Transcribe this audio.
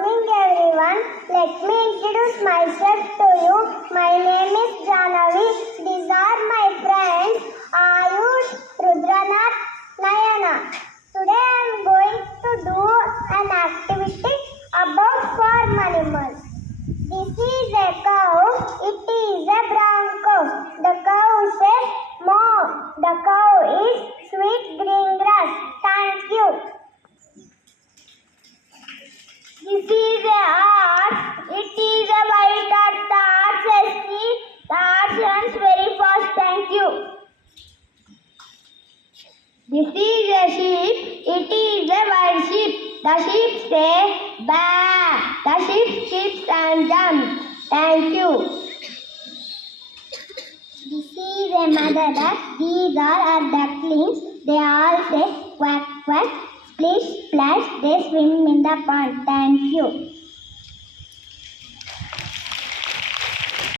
morning everyone. Let me introduce myself to you. My name is Janavi. These are my friends Ayush, Rudranath, Nayana. Today I am going to do an activity about farm animals. This is a cow. It is a brown cow. The cow says moo. The cow is sweet green grass. Thank you. This is a horse. It is a white horse. The horse has teeth. The horse runs very fast. Thank you. This is a sheep. It is a white sheep. The sheep says baa. The sheep skips and jumps. Thank you. This is a mother duck. These are our ducklings. They all say quack quack. Splish splash. They swim in the pond. Thank you.